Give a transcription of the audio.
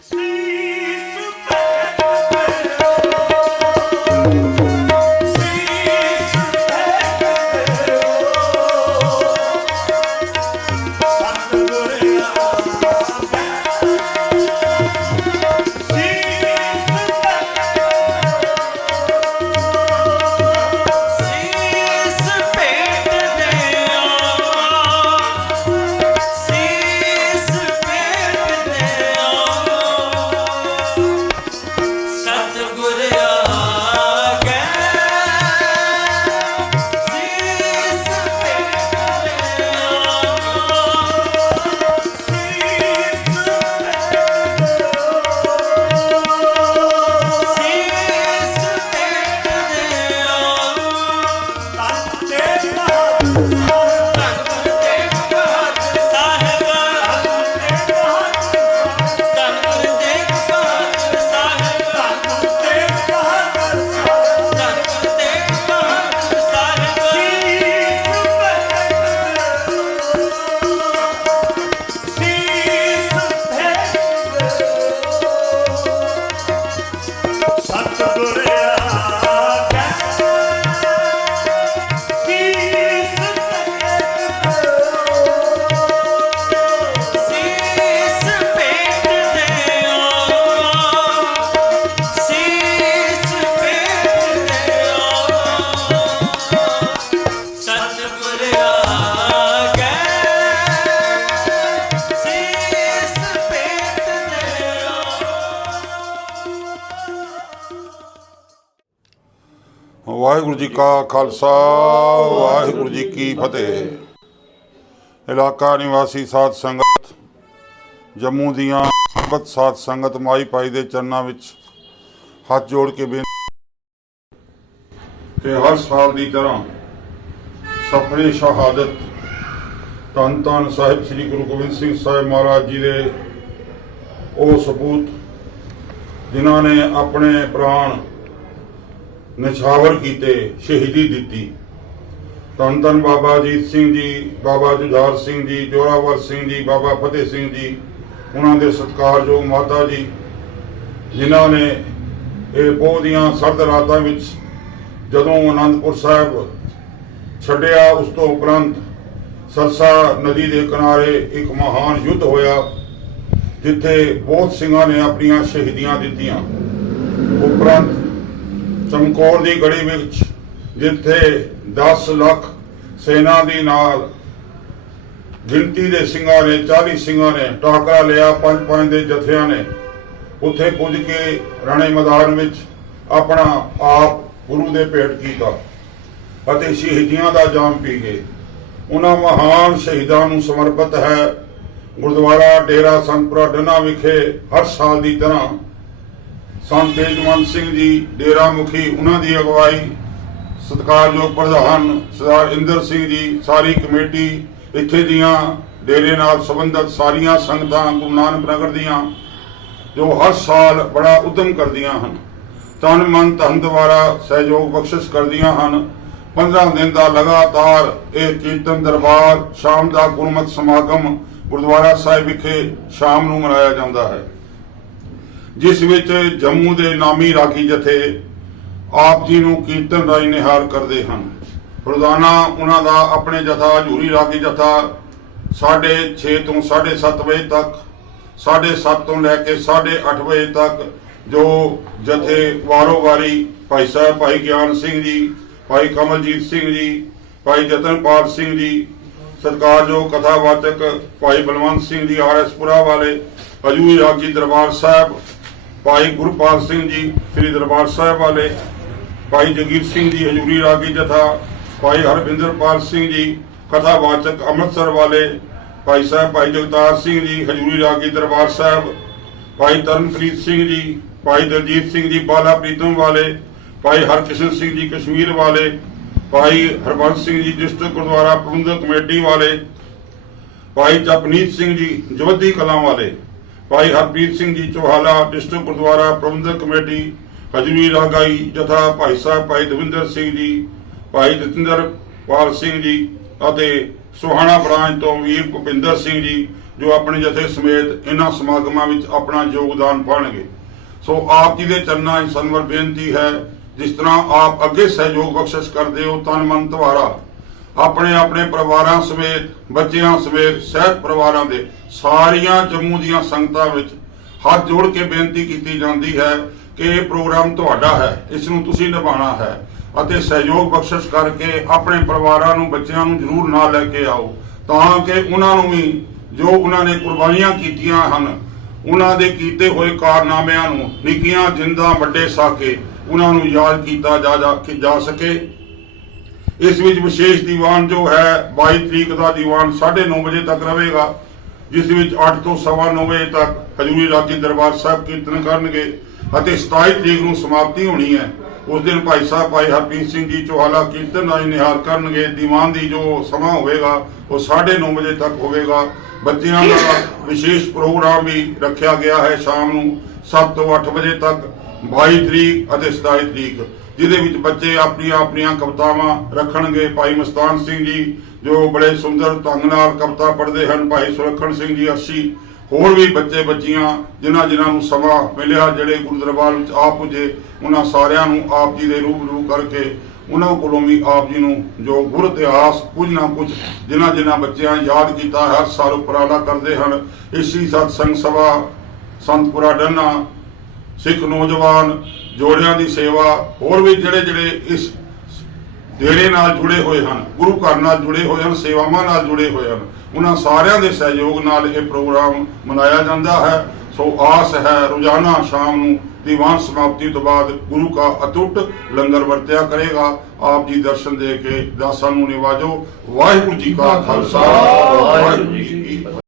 See? ਧੰਨ ਵਾਹਿਗੁਰੂ ਜੀ ਕਾ ਖਾਲਸਾ, ਵਾਹਿਗੁਰੂ ਜੀ ਕੀ ਫਤਿਹ। ਇਲਾਕਾ ਨਿਵਾਸੀ ਸਾਧ ਸੰਗਤ, ਜੰਮੂ ਦੀਆਂ ਸੰਗਤ ਸਾਧ ਸੰਗਤ ਮਾਈ ਭਾਈ ਦੇ ਚਰਨਾਂ ਵਿੱਚ ਹੱਥ ਜੋੜ ਕੇ ਬੇਨਤੀ ਕਿ ਹਰ ਸਾਲ ਦੀ ਤਰ੍ਹਾਂ ਸਫਰੇ ਸ਼ਹਾਦਤ ਧੰਨ ਧੰਨ ਸਾਹਿਬ ਸ੍ਰੀ ਗੁਰੂ ਗੋਬਿੰਦ ਸਿੰਘ ਸਾਹਿਬ ਮਹਾਰਾਜ ਜੀ ਦੇ ਉਹ ਸਪੂਤ ਜਿਨ੍ਹਾਂ ਨੇ ਆਪਣੇ ਪ੍ਰਾਣ ਨਿਛਾਵਰ ਕੀਤੇ, ਸ਼ਹੀਦੀ ਦਿੱਤੀ। ਧੰਨ ਧੰਨ ਬਾਬਾ ਅਜੀਤ ਸਿੰਘ ਜੀ, ਬਾਬਾ ਜੁਝਾਰ ਸਿੰਘ ਜੀ, ਜੋਰਾਵਰ ਸਿੰਘ ਜੀ, ਬਾਬਾ ਫਤਿਹ ਸਿੰਘ ਜੀ, ਉਹਨਾਂ ਦੇ ਸਤਿਕਾਰਯੋਗ ਮਾਤਾ ਜੀ, ਜਿਨ੍ਹਾਂ ਨੇ ਇਹ ਪੋਹ ਦੀਆਂ ਸਰਦ ਰਾਤਾਂ ਵਿੱਚ ਜਦੋਂ ਅਨੰਦਪੁਰ ਸਾਹਿਬ ਛੱਡਿਆ, ਉਸ ਤੋਂ ਉਪਰੰਤ ਸਰਸਾ ਨਦੀ ਦੇ ਕਿਨਾਰੇ ਇੱਕ ਮਹਾਨ ਯੁੱਧ ਹੋਇਆ, ਜਿੱਥੇ ਬਹੁਤ ਸਿੰਘਾਂ ਨੇ ਆਪਣੀਆਂ ਸ਼ਹੀਦੀਆਂ ਦਿੱਤੀਆਂ। ਉਪਰੰਤ ਚਮਕੌਰ ਦੀ ਗੜੀ ਵਿੱਚ, ਜਿੱਥੇ 10 ਲੱਖ ਸੈਨਾ ਦੀ ਨਾਲ ਗਿਣਤੀ ਦੇ ਸਿੰਘਾਂ ਨੇ 40 ਸਿੰਘਾਂ ਨੇ ਟਾਕਰਾ ਲਿਆ, ਪੰਜ ਪੰਜ ਦੇ ਜਥਿਆਂ ਨੇ। ਉੱਥੇ ਪੁੱਜ ਕੇ ਰਾਣੇ ਮੈਦਾਨ ਵਿੱਚ ਆਪਣਾ ਆਪ ਗੁਰੂ ਦੇ ਭੇਟ ਕੀਤਾ ਅਤੇ ਸ਼ਹੀਦੀਆਂ ਦਾ ਜਾਮ ਪੀ ਗਏ। ਉਹਨਾਂ ਮਹਾਨ ਸ਼ਹੀਦਾਂ ਨੂੰ ਸਮਰਪਿਤ ਹੈ ਗੁਰਦੁਆਰਾ ਡੇਰਾ ਸੰਤਪੁਰਾ ਡਨਾ ਵਿਖੇ ਹਰ ਸਾਲ ਦੀ ਤਰ੍ਹਾਂ ਸੰਤ ਤੇਜਵੰਤ ਸਿੰਘ ਜੀ ਡੇਰਾ ਮੁਖੀ, ਉਹਨਾਂ ਦੀ ਅਗਵਾਈ ਸਤਿਕਾਰਯੋਗ ਪ੍ਰਧਾਨ ਸਰਦਾਰ ਇੰਦਰ ਸਿੰਘ ਜੀ, ਸਾਰੀ ਕਮੇਟੀ, ਇੱਥੇ ਦੀਆਂ ਡੇਰੇ ਨਾਲ ਸੰਬੰਧਿਤ ਸਾਰੀਆਂ ਸੰਗਤਾਂ ਗੁਰੂ ਨਾਨਕ ਨਗਰ ਦੀਆਂ, ਜੋ ਹਰ ਸਾਲ ਬੜਾ ਉਦਮ ਕਰਦੀਆਂ ਹਨ। ਤਨ ਮਨ ਧਨ ਦੁਆਰਾ ਸਹਿਯੋਗ ਬਖਸ਼ਿਸ਼ ਕਰਦੀਆਂ ਹਨ। 15 ਦਿਨ ਦਾ ਲਗਾਤਾਰ ਇਹ ਕੀਰਤਨ ਦਰਬਾਰ, ਸ਼ਾਮ ਦਾ ਗੁਰਮਤ ਸਮਾਗਮ ਗੁਰਦੁਆਰਾ ਸਾਹਿਬ ਵਿਖੇ ਸ਼ਾਮ ਨੂੰ ਮਨਾਇਆ ਜਾਂਦਾ ਹੈ। ਜਿਸ ਵਿੱਚ ਜੰਮੂ ਦੇ ਨਾਮੀ ਰਾਗੀ ਜਥੇ ਆਪ ਜੀ ਨੂੰ ਕੀਰਤਨ ਰਾਈ ਨਿਹਾਰ ਕਰਦੇ ਹਨ। ਰੋਜ਼ਾਨਾ ਉਹਨਾਂ ਦਾ ਆਪਣੇ ਜਥਾ, ਹਜੂਰੀ ਰਾਗੀ ਜਥਾ 6:30 ਤੋਂ 7:30 ਵਜੇ ਤੱਕ 7:30 ਤੋਂ ਲੈ ਕੇ 8:30 ਵਜੇ ਤੱਕ ਜੋ ਜਥੇ ਵਾਰੋ ਵਾਰੀ ਭਾਈ ਸਾਹਿਬ, ਭਾਈ ਗਿਆਨ ਸਿੰਘ ਜੀ, ਭਾਈ ਕਮਲਜੀਤ ਸਿੰਘ ਜੀ, ਭਾਈ ਜਤਨਪਾਲ ਸਿੰਘ ਜੀ ਸਤਿਕਾਰਯੋਗ ਕਥਾਵਾਚਕ ਭਾਈ ਬਲਵੰਤ ਸਿੰਘ ਜੀ ਆਰਐਸਪੁਰਾ ਵਾਲੇ, ਹਜੂਰੀ ਰਾਗੀ ਦਰਬਾਰ ਸਾਹਿਬ ਭਾਈ ਗੁਰਪਾਲ ਸਿੰਘ ਜੀ, ਸ੍ਰੀ ਦਰਬਾਰ ਸਾਹਿਬ ਵਾਲੇ, ਭਾਈ ਜਗੀਰ ਸਿੰਘ ਜੀ, ਹਜੂਰੀ ਰਾਗੀ ਜਥਾ, ਭਾਈ ਹਰਵਿੰਦਰਪਾਲ ਸਿੰਘ ਜੀ, ਕਥਾਵਾਚਕ ਅੰਮ੍ਰਿਤਸਰ ਵਾਲੇ, ਭਾਈ ਸਾਹਿਬ, ਭਾਈ ਜਗਤਾਰ ਸਿੰਘ ਜੀ, ਹਜੂਰੀ ਰਾਗੀ ਦਰਬਾਰ ਸਾਹਿਬ, ਭਾਈ ਤਰਨਪ੍ਰੀਤ ਸਿੰਘ ਜੀ, ਭਾਈ ਦਲਜੀਤ ਸਿੰਘ ਜੀ, ਬਾਲਾ ਪ੍ਰੀਤਮ ਵਾਲੇ, ਭਾਈ ਹਰਕਿਸ਼ਨ ਸਿੰਘ ਜੀ, ਕਸ਼ਮੀਰ ਵਾਲੇ, ਭਾਈ ਹਰਬੰਸ ਸਿੰਘ ਜੀ, ਡਿਸਟ੍ਰਿਕਟ ਗੁਰਦੁਆਰਾ ਪ੍ਰਬੰਧਕ ਕਮੇਟੀ ਵਾਲੇ, ਭਾਈ ਜਪਨੀਤ ਸਿੰਘ ਜੀ, ਜਵੱਦੀ ਕਲਾਂ ਵਾਲੇ। ਭਾਈ ਹਰਪ੍ਰੀਤ ਸਿੰਘ ਜੀ ਚੋਹਾਲਾ, ਡਿਸਟ੍ਰਿਕਟ ਗੁਰਦੁਆਰਾ ਪ੍ਰਬੰਧਕ ਕਮੇਟੀ ਹਜੂਰੀ ਰਾਗਾਈ, ਜਥਾ ਭਾਈ ਸਾਹਿਬ, ਭਾਈ ਦਵਿੰਦਰ ਸਿੰਘ ਜੀ, ਭਾਈ ਜਤਿੰਦਰ ਪਾਲ ਸਿੰਘ ਜੀ ਅਤੇ ਸੁਹਾਣਾ ਬ੍ਰਾਂਚ ਤੋਂ ਵੀਰ ਭੁਪਿੰਦਰ ਸਿੰਘ ਜੀ, ਜੋ ਆਪਣੇ ਜਥੇ ਸਮੇਤ ਇਹਨਾਂ ਸਮਾਗਮਾਂ ਵਿੱਚ ਆਪਣਾ ਯੋਗਦਾਨ ਪਾਉਣਗੇ ਸੋ ਆਪ ਜੀ ਦੇ ਚਰਨਾਂ 'ਚ ਸਨਵਰ ਬੇਨਤੀ ਹੈ, ਜਿਸ ਤਰ੍ਹਾਂ ਆਪ ਅੱਗੇ ਸਹਿਯੋਗ ਬਖਸ਼ਿਸ਼ ਕਰਦੇ ਹੋ, ਤਨ ਮਨ ਤੁਹਾਰਾ ਆਪਣੇ ਆਪਣੇ ਪਰਿਵਾਰਾਂ ਸਮੇਤ, ਬੱਚਿਆਂ ਸਮੇਤ, ਸਹਿਤ ਪਰਿਵਾਰਾਂ ਦੇ ਸਾਰੀਆਂ ਜੰਮੂ ਦੀਆਂ ਸੰਗਤਾਂ ਵਿੱਚ ਹੱਥ ਜੋੜ ਕੇ ਬੇਨਤੀ ਕੀਤੀ ਜਾਂਦੀ ਹੈ ਕਿ ਇਹ ਪ੍ਰੋਗਰਾਮ ਤੁਹਾਡਾ ਹੈ, ਇਸ ਨੂੰ ਤੁਸੀਂ ਨਿਭਾਉਣਾ ਹੈ ਅਤੇ ਸਹਿਯੋਗ ਬਖਸ਼ਿਸ਼ ਕਰਕੇ ਆਪਣੇ ਪਰਿਵਾਰਾਂ ਨੂੰ, ਬੱਚਿਆਂ ਨੂੰ ਜ਼ਰੂਰ ਨਾਲ ਲੈ ਕੇ ਆਓ ਤਾਂ ਕਿ ਉਹਨਾਂ ਨੂੰ ਵੀ ਜੋ ਉਹਨਾਂ ਨੇ ਕੁਰਬਾਨੀਆਂ ਕੀਤੀਆਂ ਹਨ, ਉਹਨਾਂ ਦੇ ਕੀਤੇ ਹੋਏ ਕਾਰਨਾਮਿਆਂ ਨੂੰ ਨਿੱਕੀਆਂ ਜਿੰਦਾਂ ਵੱਡੇ ਸਾਕੇ ਉਹਨਾਂ ਨੂੰ ਯਾਦ ਕੀਤਾ ਜਾ ਜਾ ਜਾ ਸਕੇ। ਇਸ ਵਿੱਚ ਵਿਸ਼ੇਸ਼ ਦੀਵਾਨ ਜੋ ਹੈ 22 ਤਰੀਕ ਦਾ ਦੀਵਾਨ 9:30 ਵਜੇ ਤੱਕ ਰਹੇਗਾ, ਜਿਸ ਵਿੱਚ 8 ਤੋਂ 9:30 ਵਜੇ ਤੱਕ ਹਜੂਰੀ ਰਾਗੀ ਦਰਬਾਰ ਸਾਹਿਬ ਕੀਰਤਨ ਕਰਨਗੇ ਅਤੇ 27 ਤਰੀਕ ਨੂੰ ਸਮਾਪਤੀ ਹੋਣੀ ਹੈ। ਉਸ ਦਿਨ ਭਾਈ ਸਾਹਿਬ, ਭਾਈ ਹਰਪ੍ਰੀਤ ਸਿੰਘ ਜੀ ਚੋਹਾਲਾ ਕੀਰਤਨ ਨਾਲ ਨਿਹਾਲ ਕਰਨਗੇ। ਦੀਵਾਨ ਦੀ ਜੋ ਸਮਾਂ ਹੋਵੇਗਾ, ਉਹ 9:30 ਵਜੇ ਤੱਕ ਹੋਵੇਗਾ। ਬੱਚਿਆਂ ਦਾ ਵਿਸ਼ੇਸ਼ ਪ੍ਰੋਗਰਾਮ ਵੀ ਰੱਖਿਆ ਗਿਆ ਹੈ ਸ਼ਾਮ ਨੂੰ 7 ਤੋਂ 8 ਵਜੇ ਤੱਕ 22 ਤਰੀਕ ਅਤੇ 27 ਤਰੀਕ। ਜਿਹਦੇ ਵਿੱਚ ਬੱਚੇ ਆਪਣੀਆਂ ਆਪਣੀਆਂ ਕਵਿਤਾਵਾਂ ਰੱਖਣਗੇ। ਭਾਈ ਮਸਤਾਨ ਸਿੰਘ ਜੀ, ਜੋ ਬੜੇ ਸੁੰਦਰ ਢੰਗ ਨਾਲ ਕਵਿਤਾ ਪੜ੍ਹਦੇ ਹਨ, ਭਾਈ ਸੁਰੱਖਣ ਸਿੰਘ ਜੀ ਅਰਸ਼ੀ ਹੋਰ ਵੀ ਬੱਚੇ ਬੱਚੀਆਂ ਜਿਨ੍ਹਾਂ ਜਿਨ੍ਹਾਂ ਨੂੰ ਸਮਾਂ ਮਿਲਿਆ, ਜਿਹੜੇ ਗੁਰੂ ਦਰਬਾਰ ਵਿੱਚ ਆ ਪੁੱਜੇ, ਉਹਨਾਂ ਸਾਰਿਆਂ ਨੂੰ ਆਪ ਜੀ ਦੇ ਰੂਪ ਰੂ ਕਰਕੇ ਉਹਨਾਂ ਕੋਲੋਂ ਵੀ ਆਪ ਜੀ ਨੂੰ ਜੋ ਗੁਰ ਇਤਿਹਾਸ ਕੁਝ ਨਾ ਕੁਝ ਜਿਨ੍ਹਾਂ ਜਿਨ੍ਹਾਂ ਬੱਚਿਆਂ ਯਾਦ ਕੀਤਾ, ਹਰ ਸਾਲ ਉਪਰਾਲਾ ਕਰਦੇ ਹਨ। ਇਸੀ ਸਤਸੰਗ ਸਭਾ ਸੰਤਪੁਰਾ ਡੰਨਾ ਸਿੱਖ ਨੌਜਵਾਨ ਜੋੜਿਆਂ ਦੀ ਸੇਵਾ ਹੋਰ ਵੀ ਜਿਹੜੇ ਜਿਹੜੇ ਇਸ ਡੇਰੇ ਨਾਲ ਜੁੜੇ ਹੋਏ ਹਨ ਗੁਰੂ ਘਰ ਨਾਲ ਜੁੜੇ ਹੋਏ ਹਨ ਸੇਵਾਵਾਂ ਨਾਲ ਜੁੜੇ ਹੋਏ ਹਨ ਉਹਨਾਂ ਸਾਰਿਆਂ ਦੇ ਸਹਿਯੋਗ ਨਾਲ ਇਹ ਪ੍ਰੋਗਰਾਮ ਮਨਾਇਆ ਜਾਂਦਾ ਹੈ। ਸੋ ਆਸ ਹੈ ਰੋਜ਼ਾਨਾ ਸ਼ਾਮ ਨੂੰ ਦੀਵਾਨ ਸਮਾਪਤੀ ਤੋਂ ਬਾਅਦ ਗੁਰੂ ਕਾ ਅਟੁੱਟ ਲੰਗਰ ਵਰਤਿਆ ਕਰੇਗਾ। ਆਪ ਜੀ ਦਰਸ਼ਨ ਦੇ ਕੇ ਦਾਸਾਂ ਨੂੰ ਨਿਵਾਜੋ। ਵਾਹਿਗੁਰੂ ਜੀ ਕਾ ਖਾਲਸਾ। ਵਾਹਿਗੁਰੂ ਜੀ ਕੀ ਫਤਿਹ।